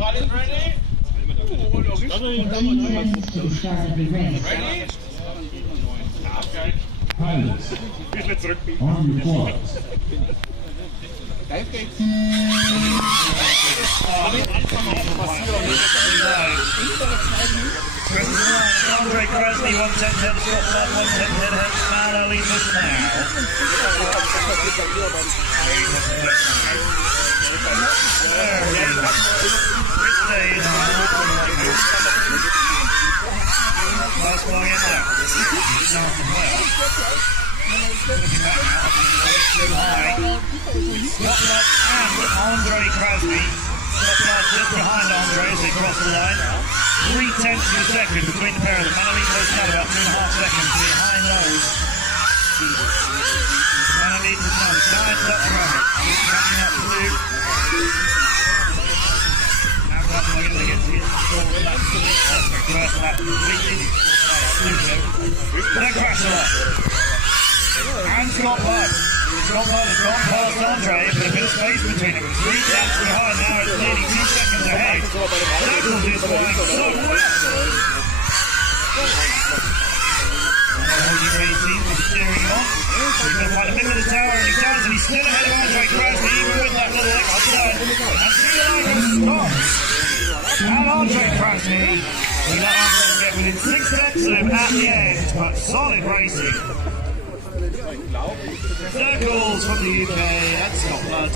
Pilot ready? To the start of the race. Ready? Okay. Pilots, on your clocks. Andre Krasny, 110 head, Scotland, 110 head, Hetsman, Elisa now. Last one in there. Scotland and Andre Krasny. Scotland just behind Andre as they cross the line. 3/10 of a second between the pair of them. Manolito's now about 2.5 seconds behind those. Manolito's now signs up traffic. Coming up blue. Now that's why they get to get the first lap completed. Then crash the line. And Scott Blood. Scott Blood has gone past Andre, but a bit of space between them. 3/10 behind now, it's nearly 2 seconds ahead. Circles is flying so well. Holding racing, steering on. He's going to find the middle of the tower, and he does, and he's still ahead of Andre Krasny, even with that little extra turn. And Steele stops. And Andre Krasny, he let Andre get within 6 tenths of him at the end, but solid racing. Circles from the UK and Scotland.